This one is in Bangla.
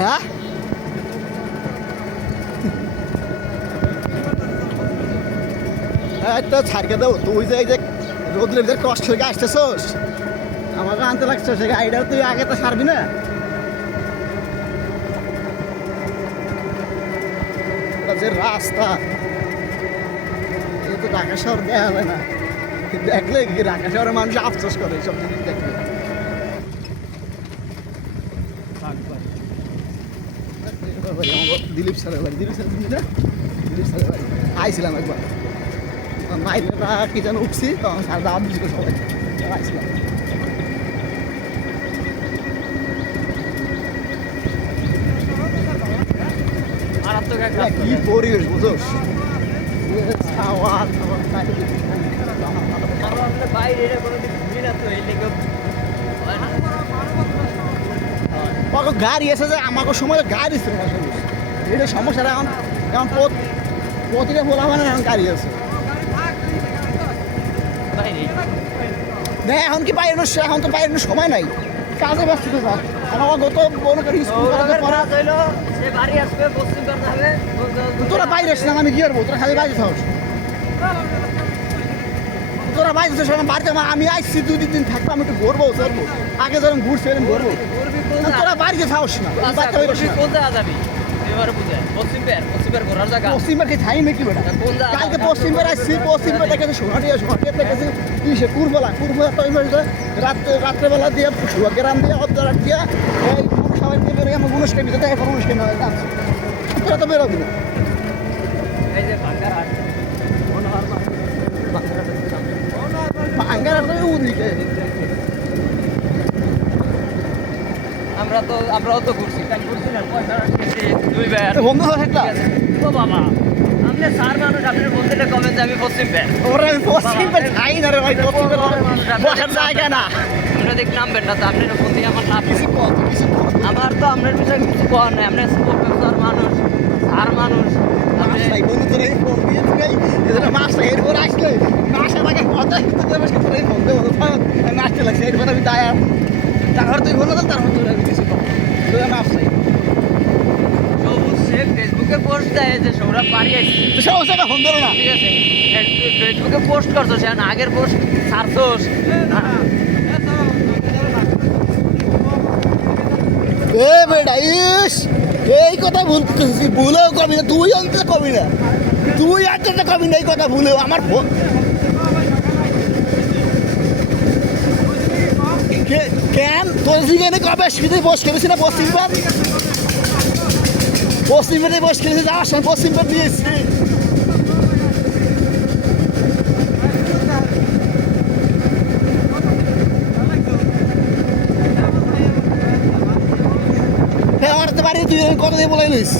হ্যাঁ? তো ছাড়কে দাও তুই যে এই যে রোদ্রের ভিতরে কষ্ট হয়ে আসতেছোস আমাকে আনতে লাগছে সে গাড়িটা তুই আগে তো সারবি না। যে রাস্তা এই তো ঢাকা শহর দেখা যায় না। দেখলে ঢাকা শহরের মানুষ আফসোস করে সব জিনিস দেখলে। বাড়ি, আমার দিলীপ স্যারের বাড়ি দিলীপ স্যার চিনি না? দিলীপ স্যারের বাড়ি। আইছিলাম একবার। মাইরা কি যেন উঠছি তখন স্যার দাম দিছিল সবাই। আইছিলাম। কি পরিবেশ বুঝোস? বাইরে এটা কোনোদিন ঘুরি না তো এই লেগে আমাকে গাড়ি এসে যে আমাকে সময় গাড়ি ছিল এটা সমস্যাটা এখন এখন প্রত- প্রতিটা বলা মানে এখন গাড়ি আছে। দেখ এখন কি বাইরে এখন তো বাইরে সময় নাই। কাজে ব্যস্ত তো আমার গত তোরা বাইরে আসলে আমি কি করব? তোরা খালি বাইরে থাকস তোরা বাইরে আমি বাড়িতে আমি আসছি দুই তিন দিন থাকব আমি একটু ঘুরবো চলবো আগে যখন ঘুরছি এরকম ঘুরবো। তোরা বাড়িতে থাকস না আচ্ছা জায়গা যাবি? পশ্চিমবার কি ছাই নাকি বেটা কোন জায়গা? কালকে পশ্চিমবার আসছি পশ্চিমবার দেখেছি সোহাটিয়া সোহাটিয়া দেখেছি ইসে কুরবলা। কুরবলা তো রাত্রে রাত্রেবেলা দিয়ে গ্রাম দিয়ে অর্ধরা দিয়ে এই সবাই দিয়ে বেরোয় আমার গুণস্কে ভিতরে এখন গুণস্কে নয় তোরা তো বেরোবি না। ভাঙ্গার তো আমরা তো আমরাও তো ঘুরছি তাই ঘুরছি না পয়সা দুই ব্যাট বন্ধু ও বাবা আপনি চার মানুষ আপনি বলতে কমেন যে আমি পশ্চিম ব্যাট ওরা আমি পশ্চিমবার খাই না রে ভাই পশ্চিমবার বসার জায়গা না। আপনি দেখ নামবেন না তো আপনি ফোন দিয়ে আমার লাভ কিছু কত কিছু আমার তো আপনার বিষয়ে কিছু করার নাই আপনি মানুষ আর মানুষ। আপনি মাস্টাই বন্ধু তোর এই ফোন দিয়ে তুই এদের মাস্টার এরপর আসলে মাসে টাকা কথা কিন্তু দেবে সে তোর এই ফোন দেবো আমি আসতে লাগছে এরপর আমি তুই বলে দেন তারপর আমি কিছু কম। তুই সে ফেসবুকে পোস্ট দেয় যে সৌরভ বাড়ি আসছে তো সমস্যা ফোন ধরো না। ঠিক আছে। ফেসবুকে পোস্ট করছ সে আগের পোস্ট ছাড়ছোস। এ বেটা ইস! এই কথা ভুল ভুলেও কবি না। তুই অন্তত কবি না। তুই অন্তত কবি না এই কথা ভুলেও। আমার কেন? তোর জিগানে কবে শীতে বস করেছি না পশ্চিমবার পশ্চিমবারে বস করেছি যাওয়ার সময় পশ্চিমবার দিয়েছি হ্যাঁ কত দিয়ে বলাই নিস